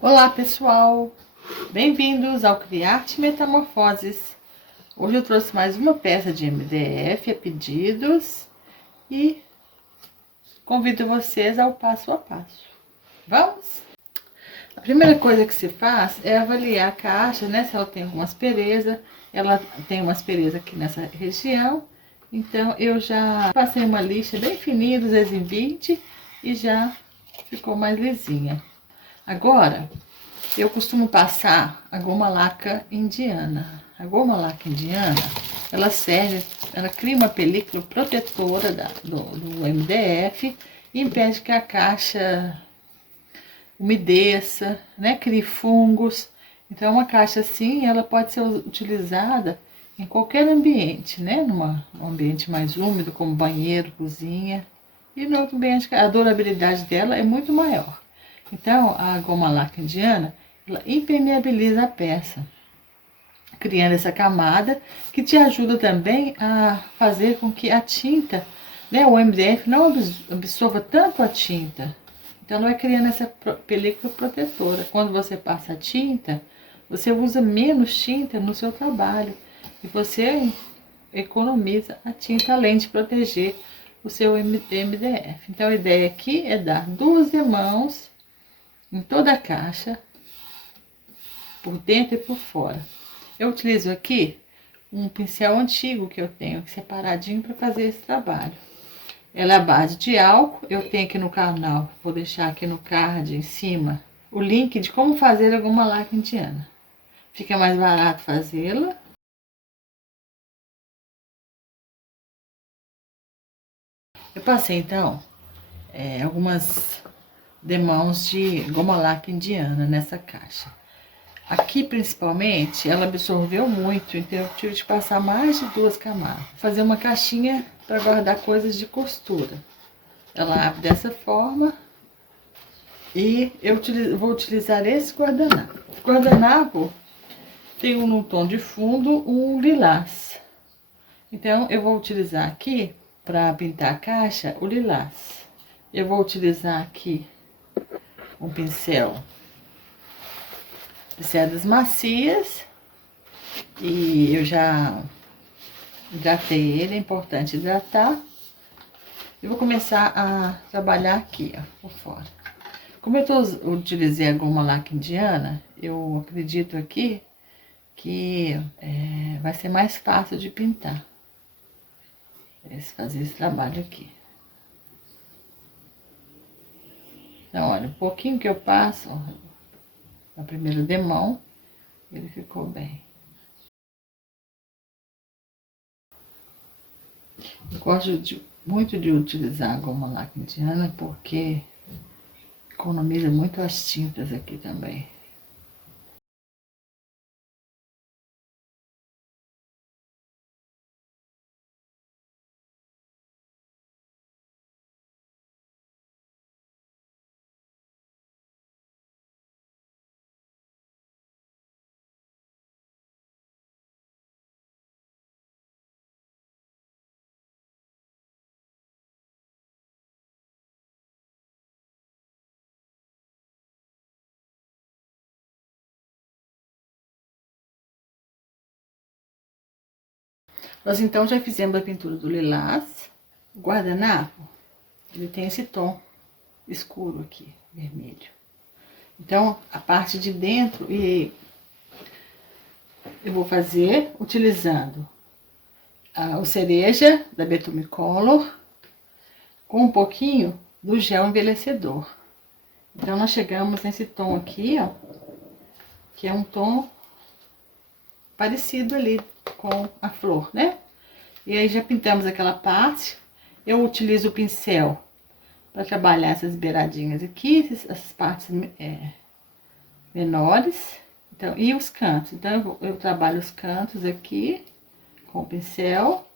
Olá pessoal, bem-vindos ao Criarte Metamorfoses. Hoje eu trouxe mais uma peça de MDF a pedidos e convido vocês ao passo a passo. Vamos? A primeira coisa que se faz é avaliar a caixa, né? Se ela tem alguma aspereza. Ela tem uma aspereza aqui nessa região, então eu já passei uma lixa bem fininha, 220, e já ficou mais lisinha. Agora eu costumo passar a goma laca indiana. A goma laca indiana, ela cria uma película protetora do MDF e impede que a caixa umedeça, né? Crie fungos. Então, uma caixa assim, ela pode ser utilizada em qualquer ambiente, né? Num ambiente mais úmido, como banheiro, cozinha. E no outro ambiente, a durabilidade dela é muito maior. Então, a goma laca indiana, ela impermeabiliza a peça, criando essa camada que te ajuda também a fazer com que a tinta, né, o MDF não absorva tanto a tinta. Então, ela vai criando essa película protetora. Quando você passa a tinta, você usa menos tinta no seu trabalho e você economiza a tinta, além de proteger o seu MDF. Então, a ideia aqui é dar 2 demãos em toda a caixa, por dentro e por fora. Eu utilizo aqui um pincel antigo que eu tenho separadinho para fazer esse trabalho. Ela é a base de álcool. Eu tenho aqui no canal, vou deixar aqui no card em cima, o link de como fazer a goma laca indiana. Fica mais barato fazê-la. Eu passei então algumas demãos de goma laca indiana nessa caixa. Aqui, principalmente, ela absorveu muito, então eu tive de passar mais de 2 camadas. Fazer uma caixinha para guardar coisas de costura. Ela abre dessa forma e eu vou utilizar esse guardanapo. O guardanapo tem no tom de fundo um lilás. Então, eu vou utilizar aqui, para pintar a caixa, o lilás. Eu vou utilizar aqui um pincel de cerdas macias e eu já hidratei ele, é importante hidratar. Eu vou começar a trabalhar aqui, ó, por fora. Como eu utilizei a goma laca indiana, eu acredito aqui que vai ser mais fácil de pintar. Fazer esse trabalho aqui. Então, olha, um pouquinho que eu passo, ó, na primeira demão, ele ficou bem. Eu gosto muito de utilizar a goma laca indiana porque economiza muito as tintas aqui também. Nós então já fizemos a pintura do lilás. O guardanapo, ele tem esse tom escuro aqui, vermelho. Então, a parte de dentro, e eu vou fazer utilizando o cereja da Betume Color com um pouquinho do gel envelhecedor. Então, nós chegamos nesse tom aqui, ó, que é um tom parecido ali com a flor, né? E aí já pintamos aquela parte. Eu utilizo o pincel para trabalhar essas beiradinhas aqui, essas partes menores. Então, e os cantos. Então, eu trabalho os cantos aqui com o pincel.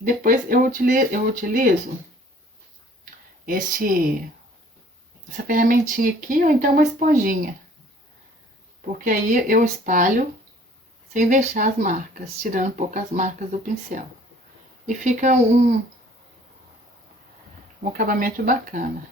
Depois eu utilizo essa ferramentinha aqui, ou então uma esponjinha. Porque aí eu espalho sem deixar as marcas, tirando um pouco as marcas do pincel. E fica um acabamento bacana.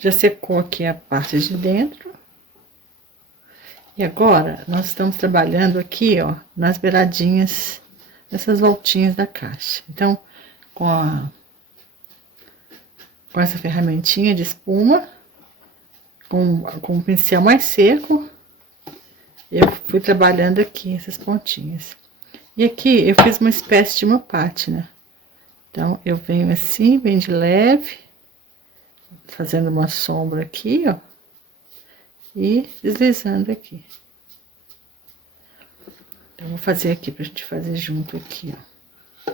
Já secou aqui a parte de dentro. E agora, nós estamos trabalhando aqui, ó, nas beiradinhas, nessas voltinhas da caixa. Então, com essa ferramentinha de espuma, com o pincel mais seco, eu fui trabalhando aqui essas pontinhas. E aqui, eu fiz uma espécie de uma pátina. Então, eu venho assim, bem de leve, fazendo uma sombra aqui, ó, e deslizando aqui. Então, vou fazer aqui pra gente fazer junto aqui, ó.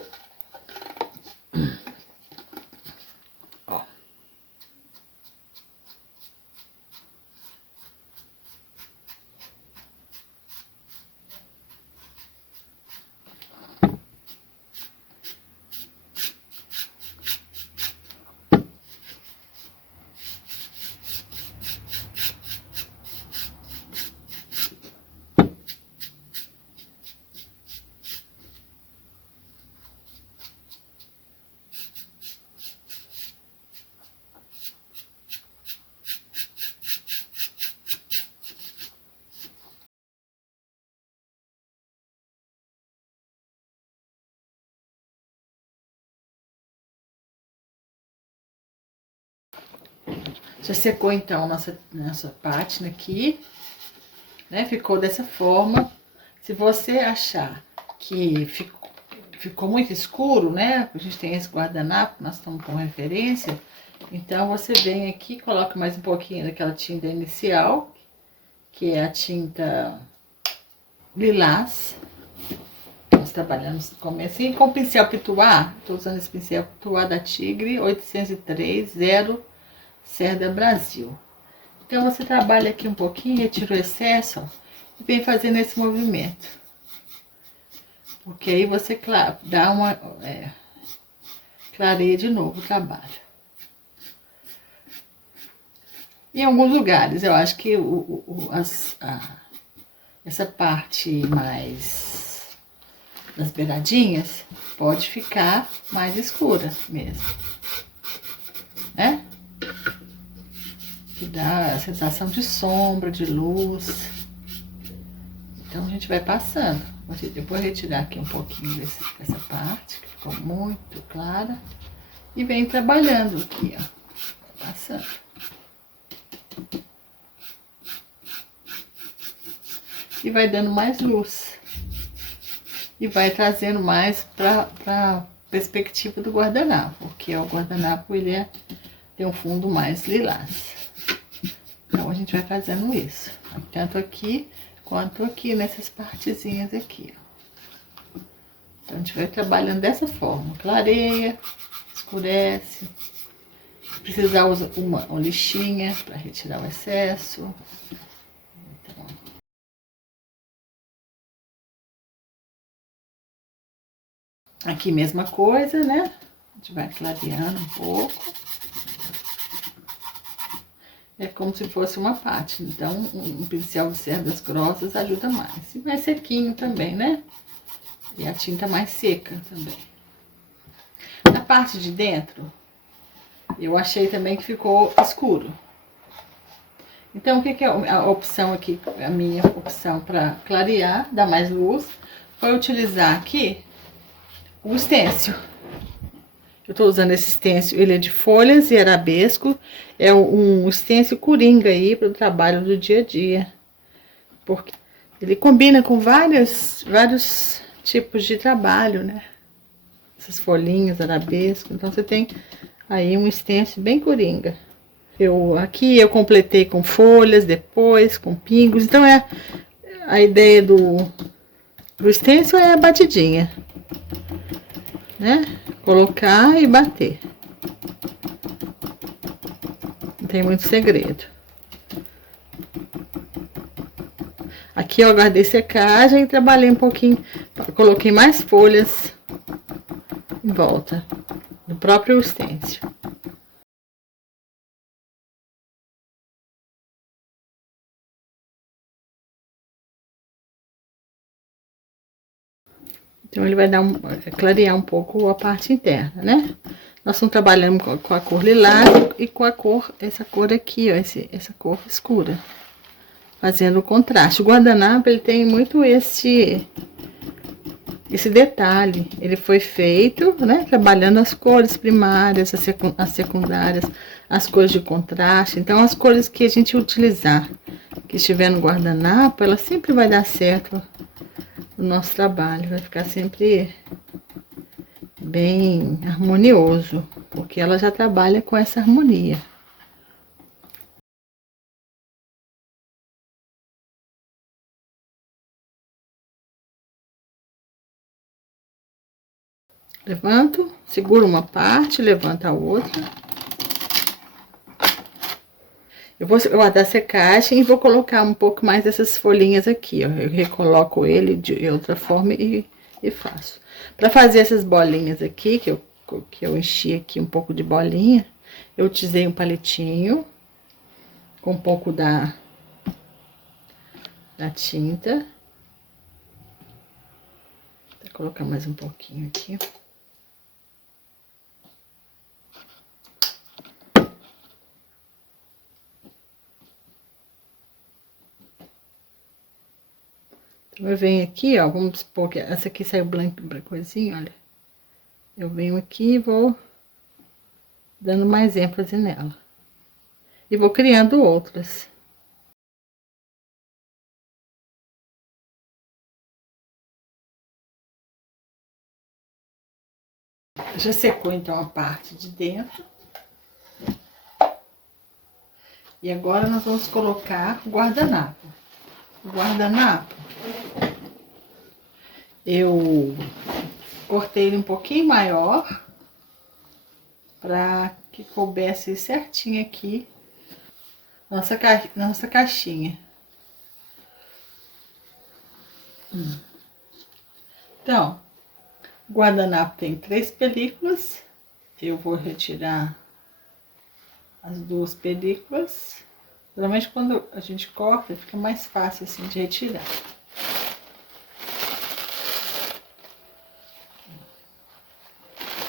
Ó. Já secou, então, nossa pátina aqui, né? Ficou dessa forma. Se você achar que ficou muito escuro, né? A gente tem esse guardanapo, nós estamos com referência. Então, você vem aqui, coloca mais um pouquinho daquela tinta inicial, que é a tinta lilás. Nós trabalhamos no começo com o pincel Pituá. Estou usando esse pincel Pituá da Tigre 803 0 Cerda Brasil. Então, você trabalha aqui um pouquinho, retira o excesso, ó, e vem fazendo esse movimento. Porque aí você dá uma... clareia de novo o trabalho. Em alguns lugares, eu acho que essa parte mais das beiradinhas pode ficar mais escura mesmo, né? Que dá a sensação de sombra, de luz. Então, a gente vai passando. Eu vou retirar aqui um pouquinho dessa parte, que ficou muito clara. E vem trabalhando aqui, ó. Passando. E vai dando mais luz. E vai trazendo mais pra perspectiva do guardanapo. Porque o guardanapo, ele tem um fundo mais lilás. Então, a gente vai fazendo isso. Tanto aqui, quanto aqui, nessas partezinhas aqui, ó. Então, a gente vai trabalhando dessa forma. Clareia, escurece. Se precisar, usa uma lixinha para retirar o excesso. Então, aqui, mesma coisa, né? A gente vai clareando um pouco. É como se fosse uma pátina. Então, um pincel de cerdas grossas ajuda mais. E mais sequinho também, né? E a tinta mais seca também. Na parte de dentro, eu achei também que ficou escuro. Então, o que é a opção aqui? A minha opção para clarear, dar mais luz, foi utilizar aqui o stencil. Eu tô usando esse stencil, ele é de folhas e arabesco. É um stencil coringa aí para o trabalho do dia a dia. Porque ele combina com vários tipos de trabalho, né? Essas folhinhas, arabesco. Então, você tem aí um stencil bem coringa. Aqui eu completei com folhas, depois com pingos. Então, a ideia do stencil é a batidinha, né? Colocar e bater. Não tem muito segredo. Aqui eu aguardei secagem e trabalhei um pouquinho. Coloquei mais folhas em volta do próprio stencil. Então, ele vai clarear um pouco a parte interna, né? Nós estamos trabalhando com a cor lilás e com essa cor aqui, ó, essa cor escura. Fazendo o contraste. O guardanapo, ele tem muito esse detalhe. Ele foi feito, né, trabalhando as cores primárias, as secundárias, as cores de contraste. Então, as cores que a gente utilizar, que estiver no guardanapo, ela sempre vai dar certo no nosso trabalho. Vai ficar sempre bem harmonioso, porque ela já trabalha com essa harmonia. Levanto, seguro uma parte, levanto a outra. Eu vou guardar a secagem e vou colocar um pouco mais dessas folhinhas aqui, ó. Eu recoloco ele de outra forma e faço. Para fazer essas bolinhas aqui, que eu enchi aqui um pouco de bolinha, eu utilizei um palitinho com um pouco da tinta. Vou colocar mais um pouquinho aqui. Então, eu venho aqui, ó, vamos supor que essa aqui saiu brancozinha, olha. Eu venho aqui e vou dando mais ênfase nela. E vou criando outras. Já secou, então, a parte de dentro. E agora nós vamos colocar o guardanapo. O guardanapo, eu cortei ele um pouquinho maior, para que coubesse certinho aqui nossa caixinha. Então, o guardanapo tem 3 películas. Eu vou retirar as 2 películas. Geralmente, quando a gente corta, fica mais fácil assim de retirar.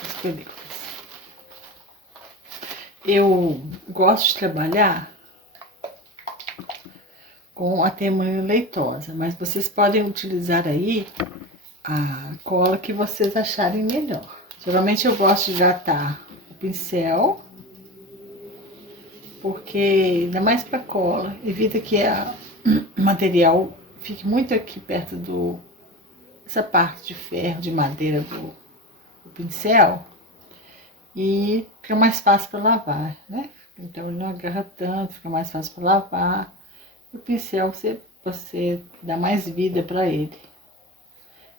As películas. Eu gosto de trabalhar com a têmula leitosa, mas vocês podem utilizar aí a cola que vocês acharem melhor. Geralmente eu gosto de hidratar o pincel, porque ainda mais para cola, evita que o material fique muito aqui perto essa parte de ferro, de madeira do pincel, e fica mais fácil para lavar, né? Então ele não agarra tanto, fica mais fácil para lavar. O pincel você dá mais vida para ele.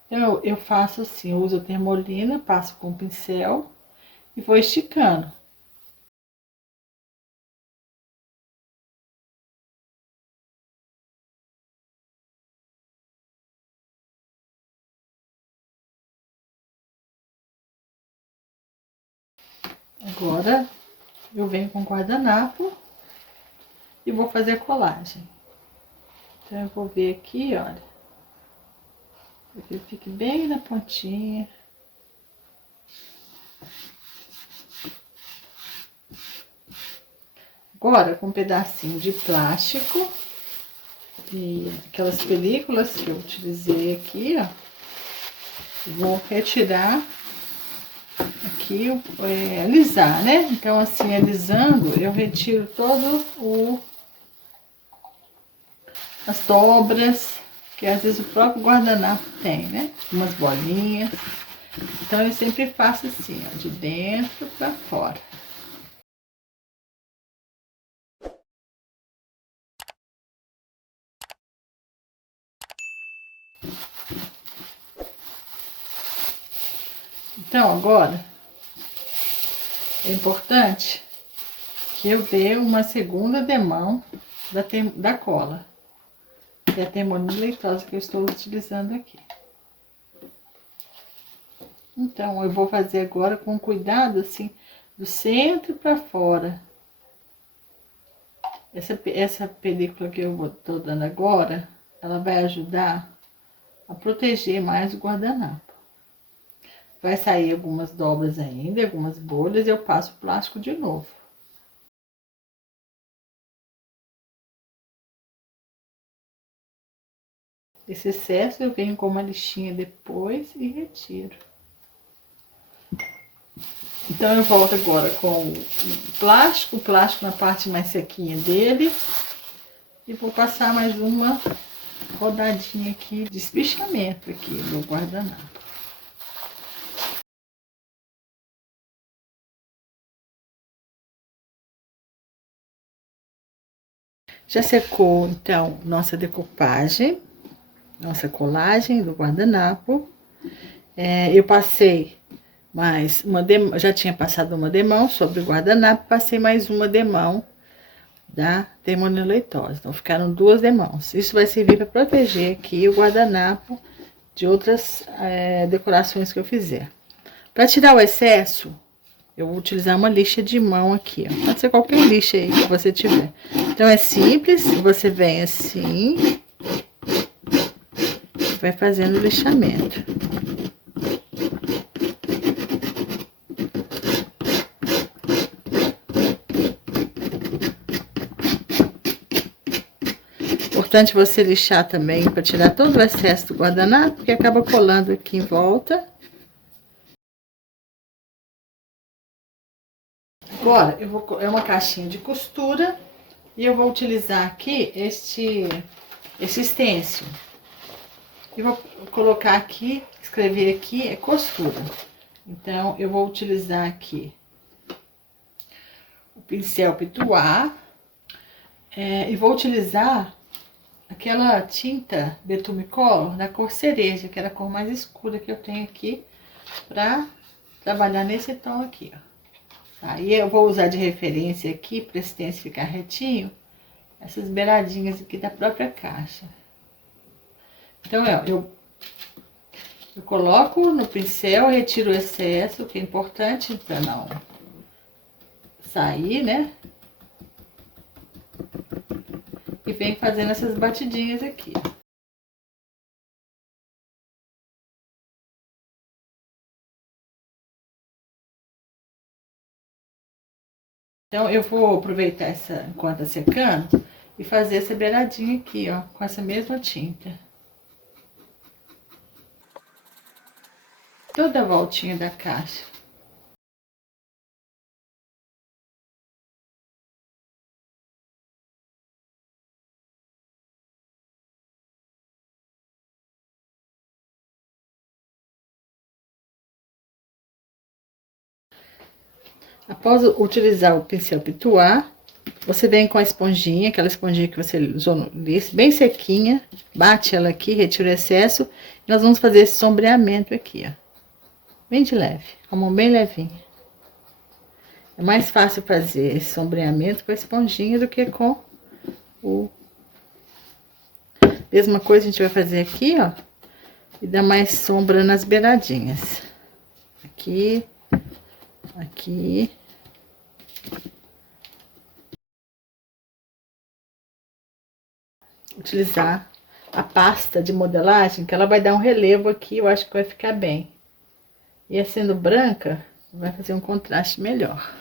Então eu faço assim, eu uso a termolina, passo com o pincel e vou esticando. Agora eu venho com guardanapo e vou fazer a colagem. Então eu vou ver aqui, olha, para que ele fique bem na pontinha. Agora, com um pedacinho de plástico e aquelas películas que eu utilizei aqui, ó, vou retirar aqui aqui alisar, né? Então, assim, alisando, eu retiro todo as dobras, que às vezes o próprio guardanapo tem, né? Umas bolinhas. Então, eu sempre faço assim, ó, de dentro pra fora. Então, agora, é importante que eu dê uma segunda demão da cola, que é a termolina leitosa que eu estou utilizando aqui. Então, eu vou fazer agora com cuidado, assim, do centro para fora. Essa película que eu tô dando agora, ela vai ajudar a proteger mais o guardanapo. Vai sair algumas dobras ainda, algumas bolhas, e eu passo o plástico de novo. Esse excesso eu venho com uma lixinha depois e retiro. Então, eu volto agora com o plástico na parte mais sequinha dele. E vou passar mais uma rodadinha aqui de espichamento aqui no guardanapo. Já secou, então, nossa decopagem, nossa colagem do guardanapo. Eu passei mais uma demão, já tinha passado uma demão sobre o guardanapo, passei mais uma demão da termoleitosa. Então, ficaram 2 demãos. Isso vai servir para proteger aqui o guardanapo de outras decorações que eu fizer. Para tirar o excesso, eu vou utilizar uma lixa de mão aqui, ó. Pode ser qualquer lixa aí que você tiver. Então, é simples, você vem assim, vai fazendo o lixamento. Importante você lixar também para tirar todo o excesso do guardanapo, que acaba colando aqui em volta. Agora, é uma caixinha de costura e eu vou utilizar aqui esse stencil. E vou colocar aqui, escrever aqui, é costura. Então, eu vou utilizar aqui o pincel Pituá e vou utilizar aquela tinta Betume Color da cor cereja, que era a cor mais escura que eu tenho aqui, pra trabalhar nesse tom aqui, ó. Aí eu vou usar de referência aqui, para esse stencil ficar retinho, essas beiradinhas aqui da própria caixa. Então, eu coloco no pincel, retiro o excesso, que é importante para não sair, né? E venho fazendo essas batidinhas aqui. Então, eu vou aproveitar enquanto tá secando e fazer essa beiradinha aqui, ó, com essa mesma tinta. Toda a voltinha da caixa. Após utilizar o pincel Pituá, você vem com a esponjinha, aquela esponjinha que você usou no lixo, bem sequinha, bate ela aqui, retira o excesso, e nós vamos fazer esse sombreamento aqui, ó. Bem de leve, com a mão bem levinha. É mais fácil fazer esse sombreamento com a esponjinha do que com o... Mesma coisa a gente vai fazer aqui, ó, e dar mais sombra nas beiradinhas. Aqui, aqui. Utilizar a pasta de modelagem, que ela vai dar um relevo aqui, eu acho que vai ficar bem. E sendo branca, vai fazer um contraste melhor.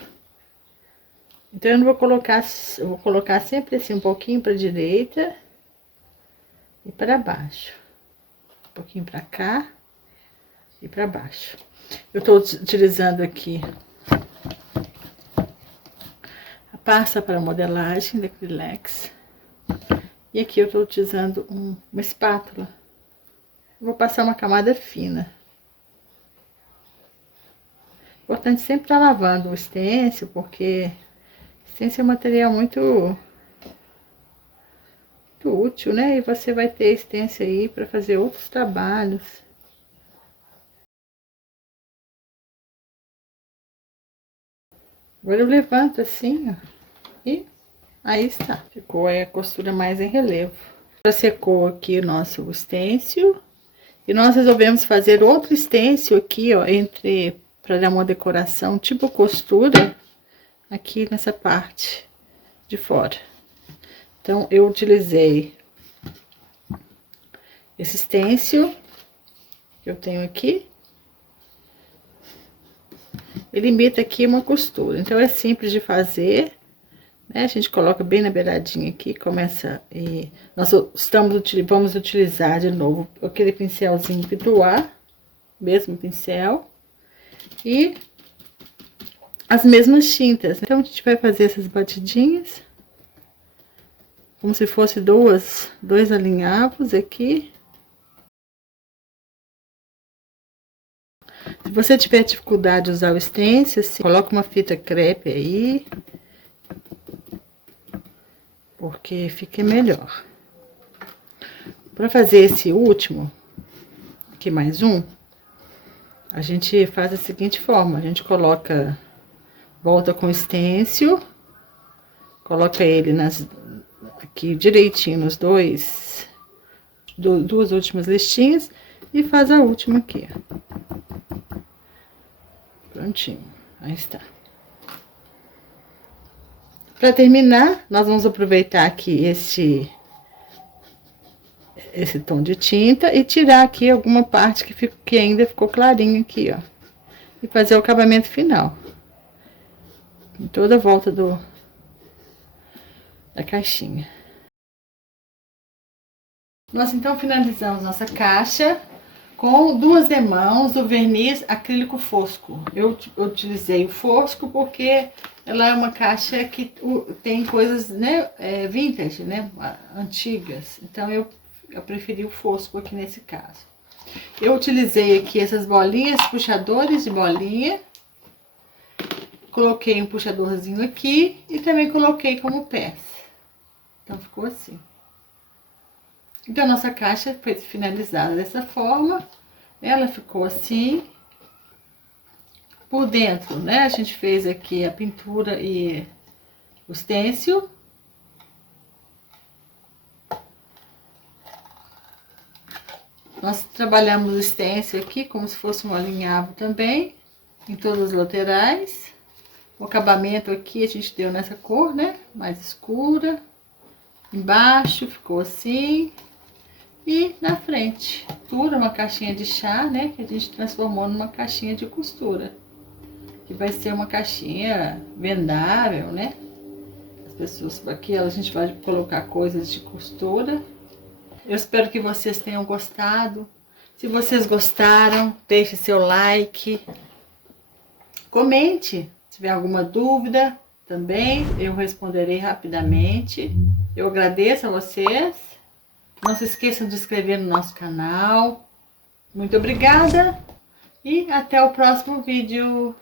Então, eu não vou colocar, eu vou colocar sempre assim, um pouquinho para a direita e para baixo. Um pouquinho para cá e para baixo. Eu tô utilizando aqui a pasta para modelagem da Acrylex. E aqui eu tô utilizando uma espátula. Eu vou passar uma camada fina. Importante sempre estar lavando o stencil, porque stencil é um material muito útil, né? E você vai ter stencil aí para fazer outros trabalhos. Agora eu levanto assim, ó, e aí está. Ficou aí a costura mais em relevo. Já secou aqui o nosso stencil. E nós resolvemos fazer outro stencil aqui, ó, para dar uma decoração tipo costura, aqui nessa parte de fora. Então, eu utilizei esse stencil que eu tenho aqui. Ele imita aqui uma costura, então é simples de fazer, né? A gente coloca bem na beiradinha aqui, começa e nós vamos utilizar de novo aquele pincelzinho Pituá, mesmo pincel, e as mesmas tintas. Então a gente vai fazer essas batidinhas, como se fosse dois alinhavos aqui. Se você tiver dificuldade de usar o stencil, assim, coloca uma fita crepe aí, porque fica melhor. Para fazer esse último, aqui mais um, a gente faz da seguinte forma: a gente volta com o stencil, coloca ele aqui direitinho nos duas últimas listinhas e faz a última aqui, ó. Prontinho, aí está. Para terminar, nós vamos aproveitar aqui esse tom de tinta e tirar aqui alguma parte que ainda ficou clarinho aqui, ó. E fazer o acabamento final. Em toda a volta da caixinha. Nós então finalizamos nossa caixa com duas demãos do verniz acrílico fosco. Eu utilizei o fosco porque ela é uma caixa que tem coisas, né, vintage, né, antigas. Então eu preferi o fosco aqui nesse caso. Eu utilizei aqui essas bolinhas, puxadores de bolinha. Coloquei um puxadorzinho aqui e também coloquei como peça. Então ficou assim. Então, a nossa caixa foi finalizada dessa forma. Ela ficou assim. Por dentro, né, a gente fez aqui a pintura e o stencil. Nós trabalhamos o stencil aqui como se fosse um alinhavo também, em todas as laterais. O acabamento aqui a gente deu nessa cor, né, mais escura. Embaixo ficou assim. E na frente, uma caixinha de chá, né, que a gente transformou numa caixinha de costura. Que vai ser uma caixinha vendável, né? As pessoas aqui, a gente vai colocar coisas de costura. Eu espero que vocês tenham gostado. Se vocês gostaram, deixe seu like. Comente, se tiver alguma dúvida também, eu responderei rapidamente. Eu agradeço a vocês. Não se esqueçam de se inscrever no nosso canal. Muito obrigada e até o próximo vídeo.